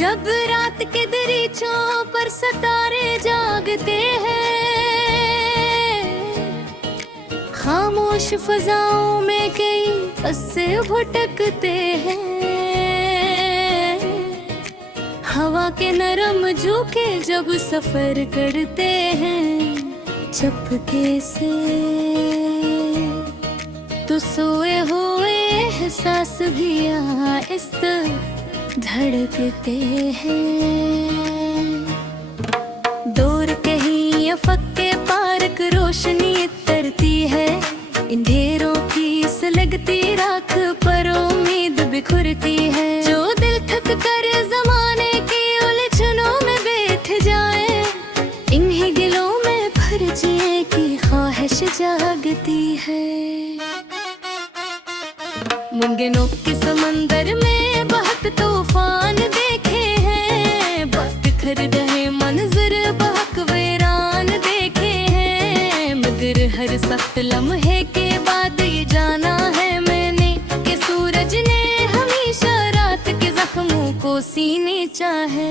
जब रात के दरीचों पर सितारे जागते हैं, खामोश फजाओं में कई अस्से भटकते हैं। हवा के नरम झोंके जब सफर करते हैं चपके से, तो सोए हुए एहसास भी आहिस्ता धड़कते हैं। दूर कहीं अफक के पार्क रोशनी तरती है, अंधेरों की सुलगती राख पर उम्मीद बिखरती है। जो दिल थक कर जमाने की उलझनों में बैठ जाए, इन्हीं दिलों में भर जिए की ख्वाहिश जागती है। मुंगनों के समंदर में बहुत तूफान देखे हैं, बिखर रहे मंजर बहक वीरान देखे हैं। मगर हर सख्त लम्हे के बाद ये जाना है मैंने कि सूरज ने हमेशा रात के जख्मों को सीने चाहे।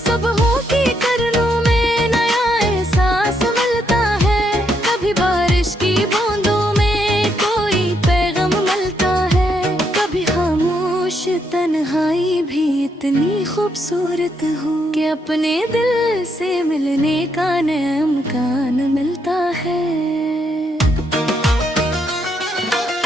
सुबहों की करनों में नया एहसास मिलता है, कभी बारिश की बूंदों में कोई पैगाम मिलता है। कभी खामोश तन्हाई भी इतनी खूबसूरत हो कि अपने दिल से मिलने का नया इम्कान मिलता है।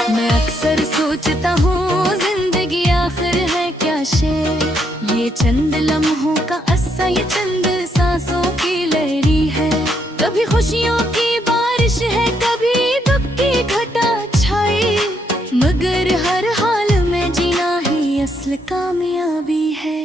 मैं अक्सर सोचता हूँ जिंदगी आखिर है क्या शेर, ये चंद लम्हों का अस्सा, ये चंद सांसों की लहरी है। कभी खुशियों की बारिश है, कभी दुख की घटा छाई, मगर हर हाल में जीना ही असल कामयाबी है।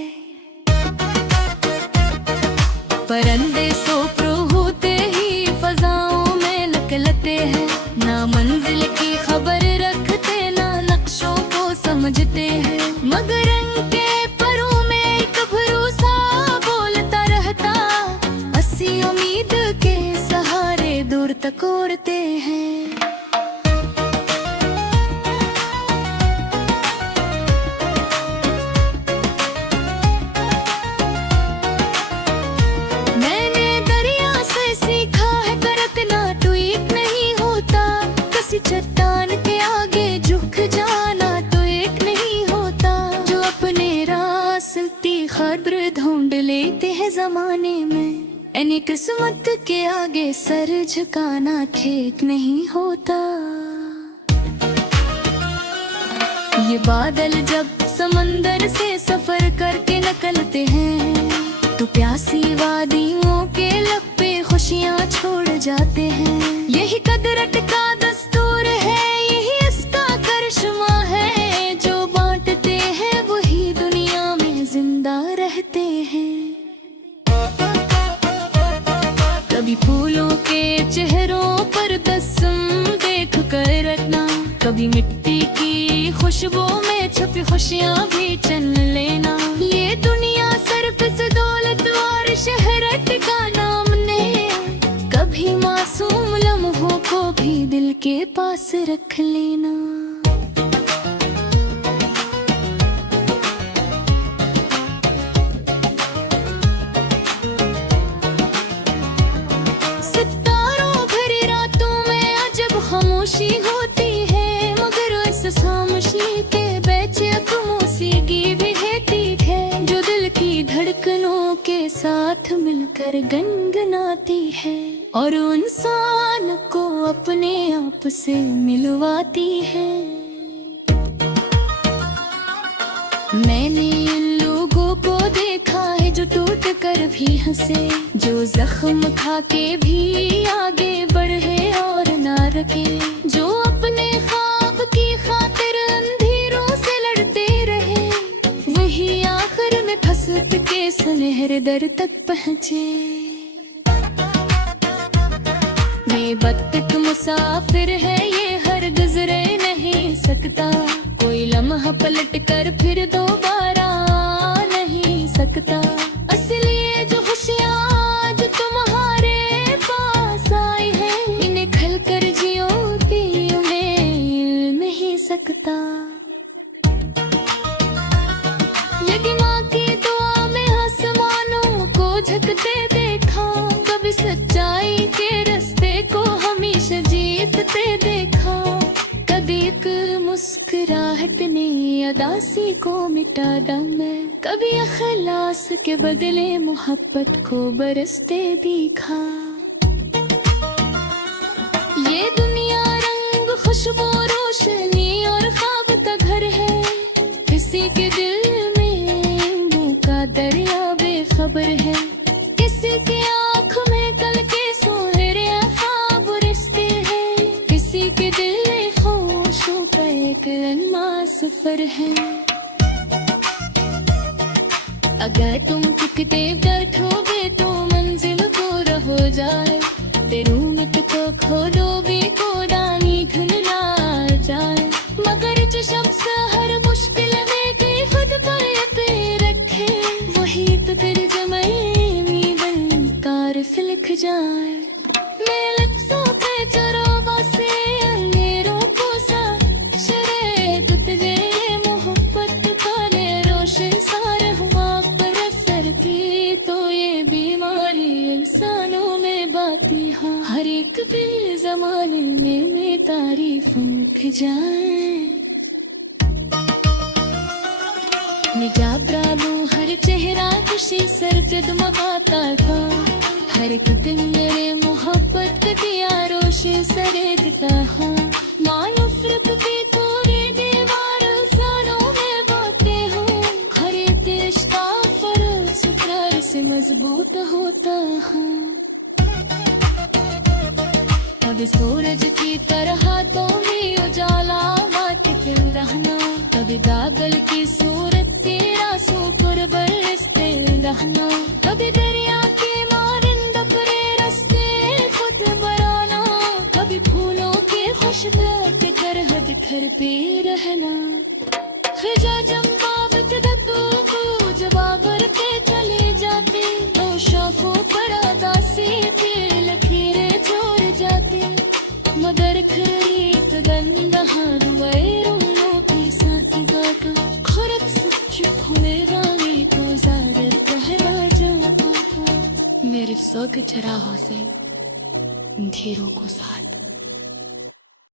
परिंदे सोपरो होते ही फजाओं में निकलते हैं, ना मंजिल की खबर रखते ना नक्शों को समझते हैं। मगर इनके परों में एक भरोसा बोलता रहता, अस्सी उम्मीद के सहारे दूर तक उड़ते हैं। मैंने दरिया से सीखा है करतना ट्वीट नहीं होता, किसी चट्टान के आगे झुक जाना तो एक नहीं होता। जो अपने रास्ते खबर ढूंढ लेते हैं जमाने में, यानी किस्मत के आगे सर झुकाना ठीक नहीं होता। ये बादल जब समंदर से सफर करके निकलते हैं, तो प्यासी वादियों के लब पे खुशियाँ छोड़ जाते हैं। यही कदरत का दस्तूर है, यही इसका करिश्मा है, जो बांटते हैं वही दुनिया में जिंदा रहते हैं। कभी फूलों के चेहरों पर तबस्सुम देख कर रखना, कभी मिट्टी की खुशबू में छुपी खुशियाँ भी चन लेना। ये दुनिया सिर्फ इस दौलत और शहरत का नाम नहीं, कभी मासूम लम्हों को भी दिल के पास रख लेना। सितारों भरी रातों में अजब खामोशी होती है, मगर इस खामोशी के बेचैन मौसीकी भी है ठीक है, जो दिल की धड़कनों के साथ मिलकर गुनगुनाती है और इंसान को अपने आप से मिलवाती है। मैंने इन लोगों को देखा है जो टूट कर भी हंसे, जो जख्म खा के भी आगे बढ़े और ना रखे, जो अपने ख्वाब की खातिर अंधेरों से लड़ते रहे, वही आखिर में फंस के सुनहरे दर तक पहुँचे। मैं बत्तख मुसाफिर है, ये हर गुजरे नहीं सकता, कोई लम्हा पलट कर फिर दोबारा आ नहीं सकता। असली जो खुशियाँ जो तुम्हारे पास करते देखा। कभी एक मुस्कुराहट ने उदासी को मिटा मैं, कभी अखलास के बदले मोहब्बत को बरसते दिखा। ये दुनिया रंग खुशबू रोशनी और ख्वाब का घर है, किसी के दिल में मुँह का दरिया बेखबर है, किसी की आँख में कल के सुनहरे ख्वाब रिश्ते हैं, किसी के दिल में ख्वाहिशों का एक लम्हा सफर है। अगर तुम कितने बैठोगे तो मंजिल पूरा हो जाए, तेरे उम्मीद को खोलोगे कोडानी ढूंढना जाए, मगर जो शख्स हर मुश्किल में कई खुद पर यकीन रखे, वही तो तेरे जमाई बनकर फिलक जाए। मैं लफ्ज़ों पे जराबा से अंधेरों को सा शरे तुझे मोहब्बत करे रोशन सारे हुआ पर करती, तो ये बीमारी इंसानों में बाती हाँ, हर एक भी जमाने में तारीफ लिख जाए। निजाब डालूं हर चेहरा खुशी सर जगमगाता था, हर एक दिन मेरे मोहब्बत दिया रोशन सरे दिता हाँ। मानो फिर भी थोड़ी दीवार सालों में बाते हूँ, हर एक रिश्ता फर्क सुथरा से मजबूत होता हाँ। कभी सूरज की तरह तो भी उजाला बात फिर रहना, कभी बादल की सूरत तेरा सुपर बरसते रहना, कभी दरिया के मारिंद अपने रास्ते खुद बनाना, कभी फूलों के खुशबू के करहद घर पे रहना। खिजा जंबाब तू को जब आगर पे चले जाते, तो शाफों पर आदासी फिर लकीरें छोड़ जाती, मगर खरीद गंदहार वैरों की साथी बाका खरक सच हुए रानी तो ज़ाहिर कहना जा। मेरे सौग चराहों से अंधेरों को